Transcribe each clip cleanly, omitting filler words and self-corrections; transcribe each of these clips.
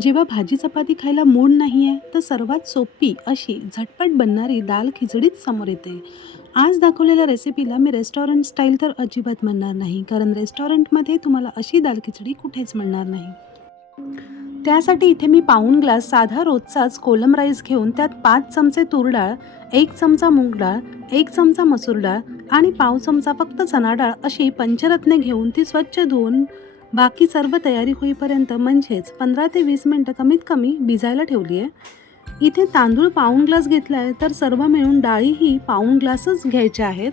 जेव्हा भाजी चपाती खायला मूड नाही आहे तर सर्वात सोपी अशी झटपट बनणारी दाल खिचडीच समोर येते. आज दाखवलेल्या रेसिपीला मी रेस्टॉरंट स्टाईल तर अजिबात म्हणणार नाही, कारण रेस्टॉरंटमध्ये तुम्हाला अशी दाल खिचडी कुठेच मिळणार नाही. त्यासाठी इथे मी पाऊण ग्लास साधा रोजचाच कोलम राईस घेऊन त्यात 5 चमचे तूर डाळ, 1 चमचा मूग डाळ, 1 चमचा मसूर डाळ आणि पाव चमचा फक्त चणा डाळ अशी पंचरत्ने घेऊन ती स्वच्छ धुवून बाकी सर्व तयारी होईपर्यंत म्हणजेच 15 ते 20 मिनटं कमीत कमी भिजायला ठेवली आहे. इथे तांदूळ पाऊण ग्लास घेतला आहे, तर सर्व मिळून डाळीही पाऊण ग्लासच घ्यायच्या आहेत.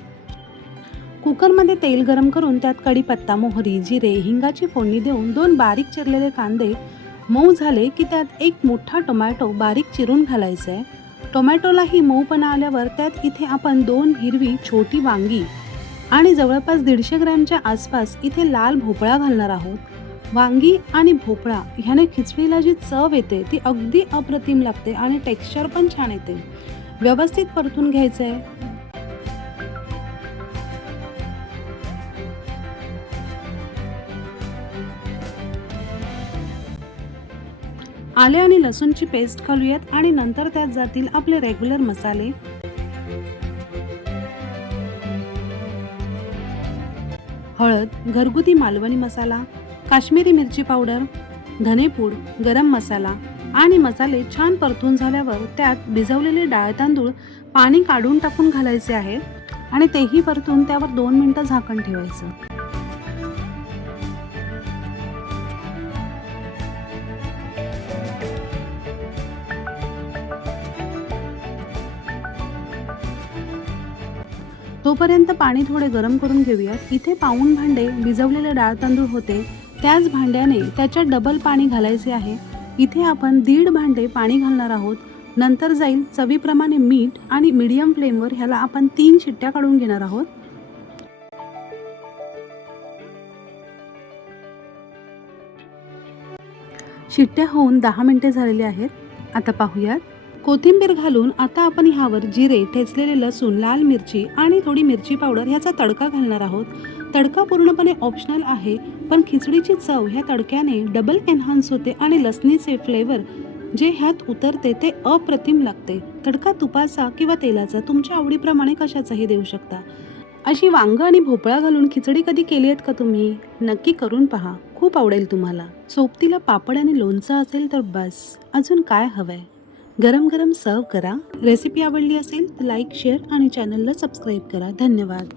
कुकरमध्ये तेल गरम करून त्यात कढीपत्ता, मोहरी, जिरे, हिंगाची फोडणी देऊन 2 बारीक चिरलेले कांदे मऊ झाले की त्यात एक मोठा टोमॅटो बारीक चिरून घालायचा आहे. टोमॅटोलाही मऊपणा आल्यावर त्यात इथे आपण 2 हिरवी छोटी वांगी आणि जवळपास 150 ग्रॅमच्या आसपास इथे लाल भोपळा घालणार आहोत. वांगी आणि भोपळा ह्याने खिचडीला जी चव येते ती अगदी अप्रतिम लागते आणि टेक्स्चर पण छान येते. व्यवस्थित परतून घ्यायचं आहे. आले आणि लसूणची पेस्ट घालूयात आणि नंतर त्यात जातील आपले रेग्युलर मसाले. हळद, घरगुती मालवणी मसाला, काश्मीरी मिरची पावडर, धनेपूड, गरम मसाला आणि मसाले छान परतून झाल्यावर त्यात भिजवलेले डाळ तांदूळ पाणी काढून टाकून घालायचे आहेत आणि तेही परतून त्यावर 2 मिनिटं झाकण ठेवायचं. तोपर्यंत पाणी थोडे गरम करून घेऊयात. इथे पाऊण भांडे भिजवलेले डाळ तांदूळ होते, त्याच भांड्याने त्याच्यात डबल पाणी घालायचे आहे. इथे आपण 1.5 भांडे पाणी घालणार आहोत. नंतर जाईल चवीप्रमाणे मीठ आणि मीडियम फ्लेमवर ह्याला आपण 3 शिट्ट्या काढून घेणार आहोत. शिट्ट्या होऊन 10 मिनिटे झालेली आहेत. आता पाहूयात. कोथिंबीर घालून आता आपण ह्यावर जिरे, ठेचलेले लसूण, लाल मिरची आणि थोडी मिरची पावडर ह्याचा तडका घालणार आहोत. तडका पूर्णपणे ऑप्शनल आहे, पण खिचडीची चव ह्या तडक्याने डबल एन्हान्स होते आणि लसणीचे फ्लेवर जे ह्यात उतरते ते अप्रतिम लागते. तडका तुपाचा किंवा तेलाचा तुमच्या आवडीप्रमाणे कशाचाही देऊ शकता. अशी वांग आणि भोपळा घालून खिचडी कधी केली आहेत का तुम्ही? नक्की करून पहा, खूप आवडेल तुम्हाला. सोबतीला पापड आणि लोणचं असेल तर बस, अजून काय हवंय. गरम गरम सर्व करा. रेसिपी आवडली असेल तर लाईक, शेअर आणि चॅनलला सबस्क्राईब करा. धन्यवाद.